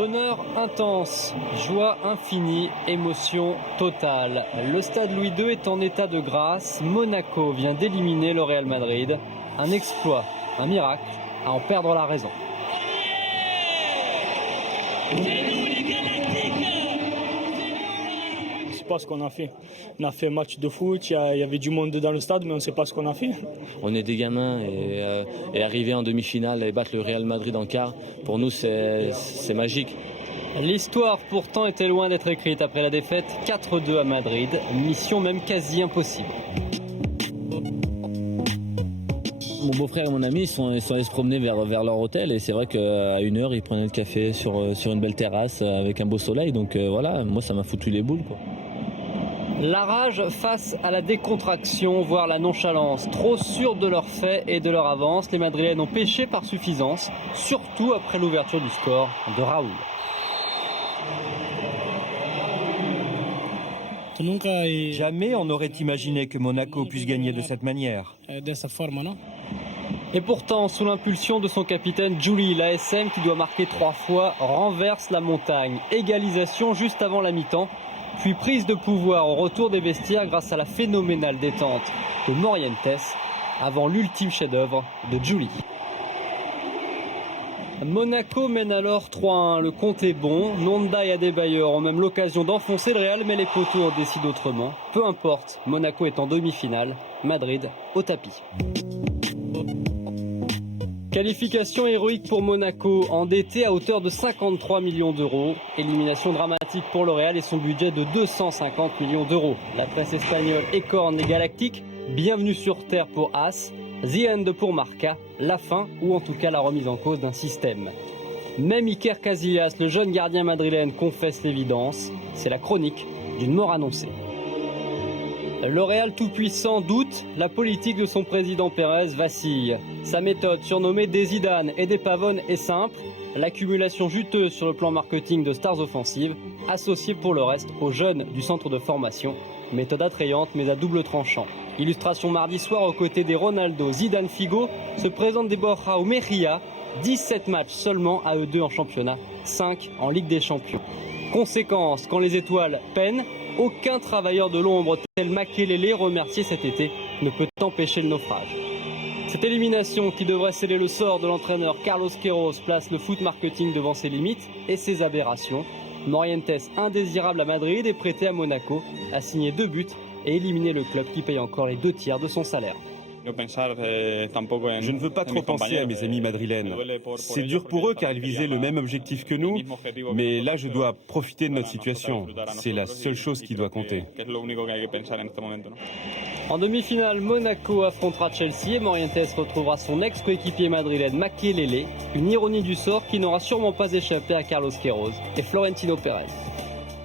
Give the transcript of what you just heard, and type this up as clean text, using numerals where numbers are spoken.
Bonheur intense, joie infinie, émotion totale. Le stade Louis II est en état de grâce. Monaco vient d'éliminer le Real Madrid. Un exploit, un miracle, à en perdre la raison. Je ne sais pas ce qu'on a fait. On a fait un match de foot, il y avait du monde dans le stade, mais on ne sait pas ce qu'on a fait. On est des gamins et arriver en demi-finale et battre le Real Madrid en quart, pour nous c'est magique. L'histoire pourtant était loin d'être écrite après la défaite 4-2 à Madrid. Mission même quasi impossible. Mon beau-frère et mon ami sont allés se promener vers leur hôtel et c'est vrai qu'à 1h ils prenaient le café sur une belle terrasse avec un beau soleil, donc voilà, moi ça m'a foutu les boules, quoi. La rage face à la décontraction, voire la nonchalance. Trop sûrs de leurs faits et de leur avance, les Madrilènes ont péché par suffisance, surtout après l'ouverture du score de Raúl. Jamais on n'aurait imaginé que Monaco puisse gagner de cette manière. Et pourtant, sous l'impulsion de son capitaine Juli, l'ASM qui doit marquer 3 fois, renverse la montagne. Égalisation juste avant la mi-temps, puis prise de pouvoir au retour des vestiaires grâce à la phénoménale détente de Morientes, avant l'ultime chef-d'œuvre de Juli. Monaco mène alors 3-1, le compte est bon. Nonda et Adebayor ont même l'occasion d'enfoncer le Real, mais les poteaux décident autrement. Peu importe, Monaco est en demi-finale, Madrid au tapis. Qualification héroïque pour Monaco, endetté à hauteur de 53 millions d'euros. Élimination dramatique pour le Real et son budget de 250 millions d'euros. La presse espagnole écorne les Galactiques. Bienvenue sur Terre pour As. The End pour Marca. La fin, ou en tout cas la remise en cause d'un système. Même Iker Casillas, le jeune gardien madrilène, confesse l'évidence. C'est la chronique d'une mort annoncée. Le Real tout-puissant doute, la politique de son président Pérez vacille. Sa méthode, surnommée des Zidane et des Pavone, est simple. L'accumulation juteuse sur le plan marketing de stars offensives, associée pour le reste aux jeunes du centre de formation. Méthode attrayante mais à double tranchant. Illustration mardi soir aux côtés des Ronaldo, Zidane, Figo, se présentent des Borja ou Mejía. 17 matchs seulement à eux deux en championnat, 5 en Ligue des Champions. Conséquence, quand les étoiles peinent, aucun travailleur de l'ombre tel Makelele remercié cet été ne peut empêcher le naufrage. Cette élimination qui devrait sceller le sort de l'entraîneur Carlos Queiroz place le foot marketing devant ses limites et ses aberrations. Morientes, indésirable à Madrid, est prêté à Monaco, a signé 2 buts et éliminé le club qui paye encore les 2 tiers de son salaire. Je ne veux pas trop penser à mes amis madrilènes. C'est dur pour eux car ils visaient le même objectif que nous, mais là je dois profiter de notre situation. C'est la seule chose qui doit compter. En demi-finale, Monaco affrontera Chelsea et Morientes retrouvera son ex-coéquipier madrilène Makelele, une ironie du sort qui n'aura sûrement pas échappé à Carlos Queiroz et Florentino Pérez.